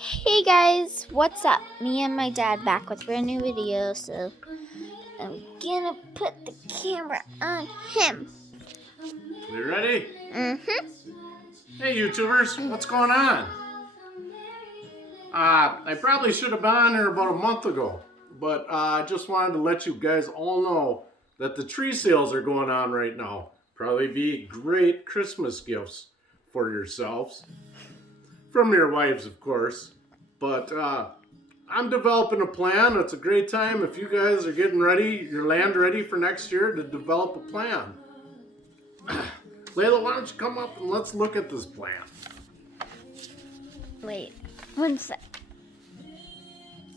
Hey guys, what's up? Me and my dad back with a brand new video, so I'm gonna put the camera on him. You ready? Mm-hmm. Hey YouTubers, what's going on? I probably should have been on here about a month ago, but I just wanted to let you guys all know that the tree sales are going on right now. Probably be great Christmas gifts for yourselves. From your wives, of course. But I'm developing a plan. It's a great time if you guys are getting ready, your land ready for next year, to develop a plan. Layla, why don't you come up and let's look at this plan. Wait, one sec.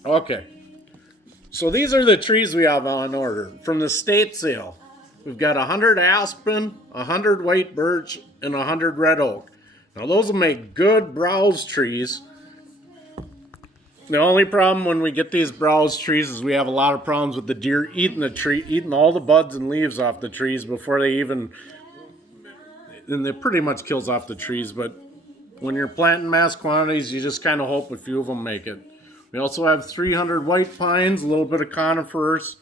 Okay. So these are the trees we have on order from the state sale. We've got 100 aspen, 100 white birch, and 100 red oak. Now those will make good browse trees. The only problem when we get these browse trees is we have a lot of problems with the deer eating the tree, eating all the buds and leaves off the trees before they even, and it pretty much kills off the trees, but when you're planting mass quantities, you just kind of hope a few of them make it. We also have 300 white pines, a little bit of conifers.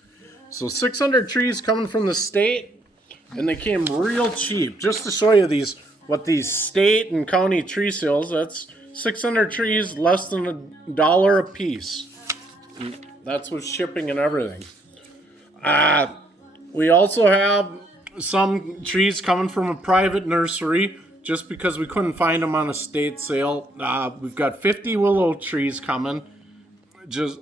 So 600 trees coming from the state, and they came real cheap. Just to show you what these state and county tree sales, that's 600 trees, less than $1 a piece. And that's with shipping and everything. We also have some trees coming from a private nursery, just because we couldn't find them on a state sale. We've got 50 willow trees coming, just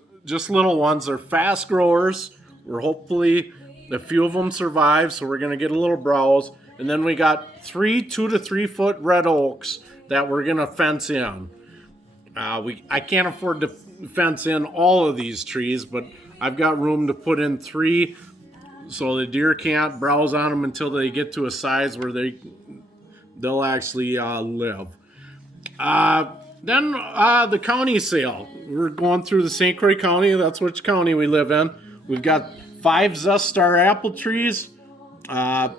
little ones. They're fast growers. We're hopefully a few of them survive, so we're gonna get a little browse. And then we got 2 to 3 foot red oaks that we're gonna fence in. I can't afford to fence in all of these trees, but I've got room to put in 3, so the deer can't browse on them until they get to a size where they'll actually live. Then the county sale. We're going through the St. Croix County. That's which county we live in. We've got 5 Zest Star apple trees, 5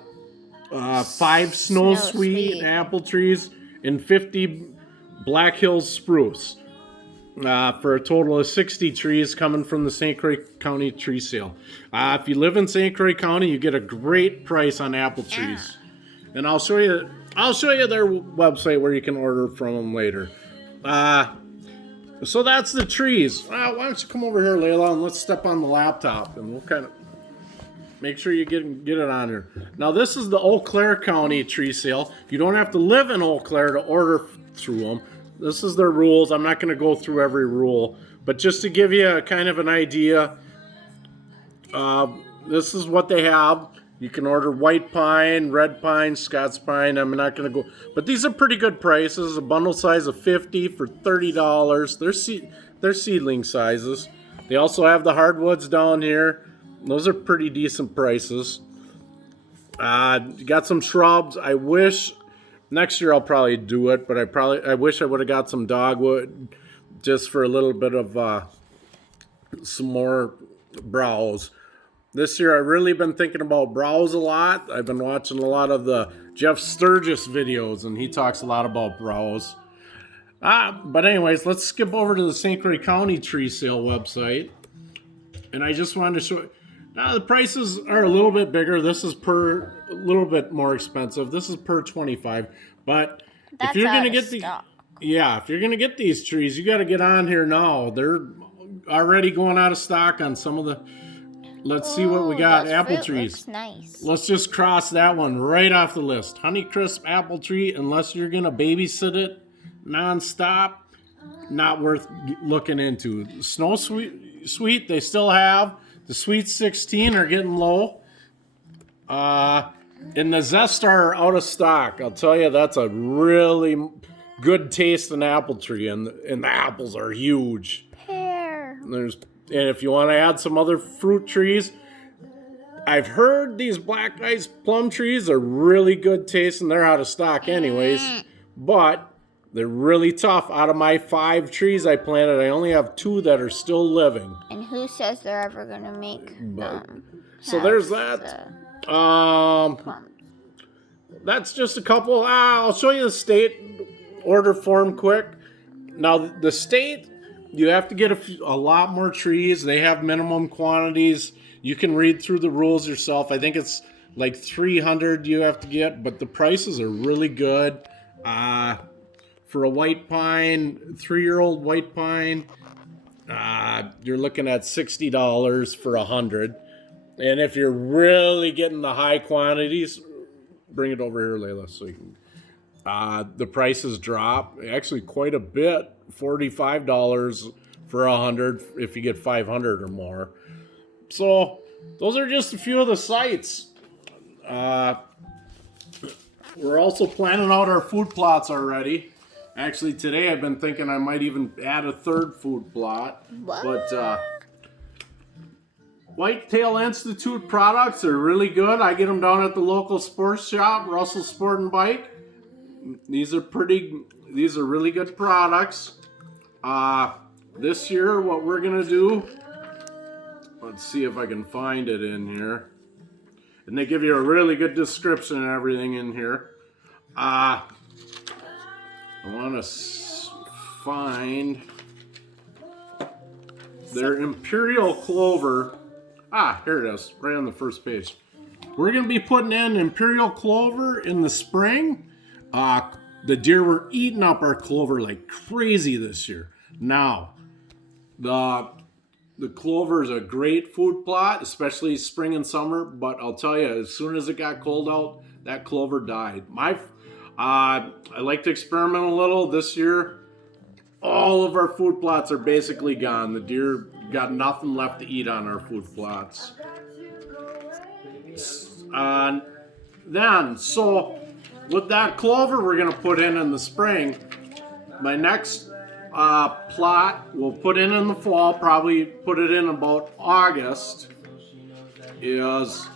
Snow Sweet apple trees, and 50 Black Hills spruce. For a total of 60 trees coming from the St. Croix County tree sale. If you live in St. Croix County, you get a great price on apple trees. And I'll show you their website where you can order from them later. So that's the trees. Why don't you come over here, Layla, and let's step on the laptop, and we'll kind of make sure you get it on here. Now, this is the Eau Claire County tree sale. You don't have to live in Eau Claire to order through them. This is their rules. I'm not going to go through every rule, but just to give you a kind of an idea, this is what they have. You can order white pine, red pine, Scots pine. I'm not going to go, but these are pretty good prices. A bundle size of 50 for $30. They're seedling sizes. They also have the hardwoods down here. Those are pretty decent prices. Got some shrubs. I wish next year I'll probably do it, but I wish I would have got some dogwood just for a little bit of some more browse. This year I've really been thinking about browse a lot. I've been watching a lot of the Jeff Sturgis videos, and he talks a lot about browse. But anyways, let's skip over to the St. Croix County tree sale website. And I just wanted to show. Now the prices are a little bit bigger. This is a little bit more expensive. This is per 25. But That's if you're gonna get if you're gonna get these trees, you got to get on here now. They're already going out of stock on some of the. Let's see what we got. Apple trees. Looks nice. Let's just cross that one right off the list. Honeycrisp apple tree, unless you're gonna babysit it nonstop, not worth looking into. Snow sweet, they still have. The Sweet 16 are getting low. And the Zest Star are out of stock. I'll tell you, that's a really good tasting apple tree, and the apples are huge. Pear. And if you want to add some other fruit trees, I've heard these black ice plum trees are really good tasting. They're out of stock anyways, but they're really tough. Out of my 5 trees I planted, I only have 2 that are still living. And who says they're ever gonna make so there's that. That's just a couple. I'll show you the state order form quick. Now, the state, you have to get a lot more trees. They have minimum quantities. You can read through the rules yourself. I think it's like 300 you have to get, but the prices are really good. For a white pine, 3-year-old white pine, you're looking at $60 for 100. And if you're really getting the high quantities, bring it over here, Layla, so you can. The prices drop actually quite a bit, $45 for 100 if you get 500 or more. So those are just a few of the sites. We're also planning out our food plots already. Actually, today I've been thinking I might even add a third food plot. What? But Whitetail Institute products are really good. I get them down at the local sports shop, Russell Sport and Bike. These are really good products. This year, what we're gonna do, let's see if I can find it in here. And they give you a really good description and everything in here. I want to find their Imperial Clover. Here it is, right on the first page. We're gonna be putting in Imperial Clover in the spring. The deer were eating up our clover like crazy this year. Now, the clover is a great food plot, especially spring and summer. But I'll tell you, as soon as it got cold out, that clover died. I like to experiment a little. This year, all of our food plots are basically gone. The deer got nothing left to eat on our food plots. With that clover we're going to put in the spring, my next plot we'll put in the fall, probably put it in about August, is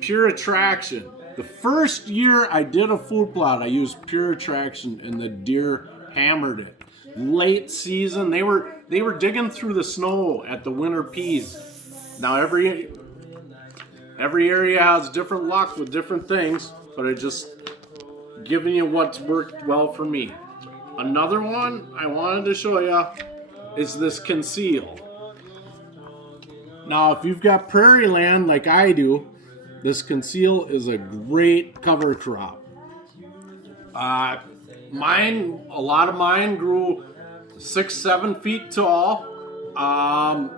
Pure Attraction. The first year I did a food plot, I used Pure Attraction and the deer hammered it. Late season, they were digging through the snow at the winter peas. Now every area has different luck with different things, but I just giving you what's worked well for me. Another one I wanted to show you is this Conceal. Now, if you've got prairie land like I do, this Conceal is a great cover crop. A lot of mine grew 6-7 feet tall. I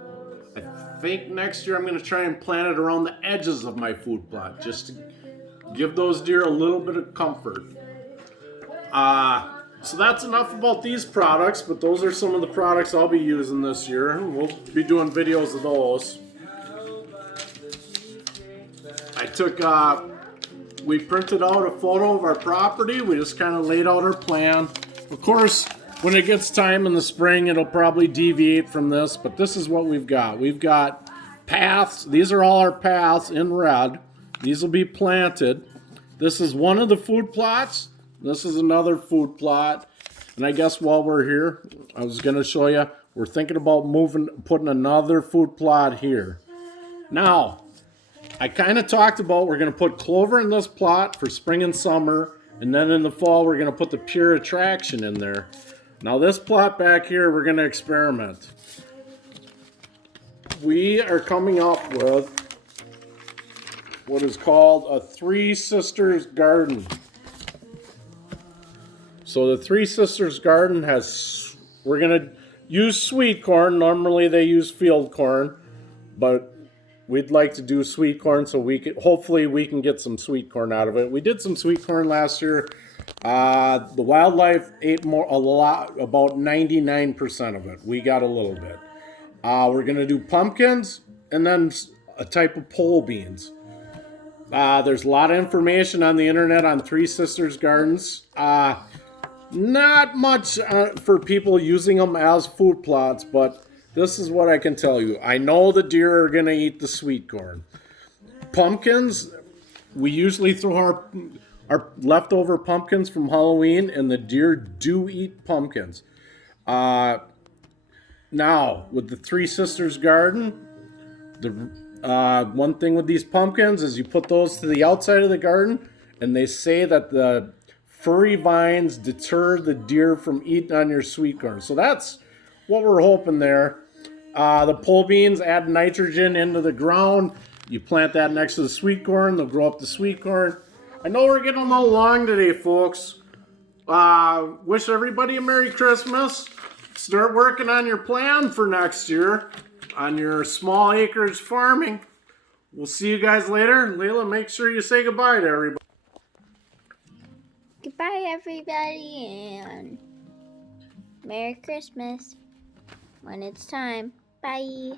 think next year I'm going to try and plant it around the edges of my food plot, just to give those deer a little bit of comfort. So that's enough about these products, but those are some of the products I'll be using this year. We'll be doing videos of those. We printed out a photo of our property. We just kind of laid out our plan. Of course, when it gets time in the spring, it'll probably deviate from this, but this is what we've got. We've got paths. These are all our paths in red. These will be planted. This is one of the food plots. This is another food plot. And I guess while we're here, I was going to show you, we're thinking about putting another food plot here. Now, I kind of talked about we're going to put clover in this plot for spring and summer. And then in the fall, we're going to put the Pure Attraction in there. Now this plot back here, we're going to experiment. We are coming up with what is called a Three Sisters Garden. So the Three Sisters Garden we're going to use sweet corn. Normally they use field corn, but we'd like to do sweet corn so hopefully we can get some sweet corn out of it. We did some sweet corn last year. The wildlife ate a lot, about 99% of it. We got a little bit. We're going to do pumpkins and then a type of pole beans. There's a lot of information on the internet on Three Sisters Gardens. Not much for people using them as food plots, but this is what I can tell you. I know the deer are going to eat the sweet corn. Pumpkins, we usually throw our leftover pumpkins from Halloween, and the deer do eat pumpkins. Now, with the Three Sisters Garden, one thing with these pumpkins is you put those to the outside of the garden, and they say that the furry vines deter the deer from eating on your sweet corn. So that's what we're hoping there. The pole beans add nitrogen into the ground. You plant that next to the sweet corn, they'll grow up the sweet corn. I know we're getting a little long today, folks. Wish everybody a Merry Christmas. Start working on your plan for next year on your small acreage farming. We'll see you guys later. Layla, make sure you say goodbye to everybody. Goodbye, everybody, and Merry Christmas when it's time. Bye.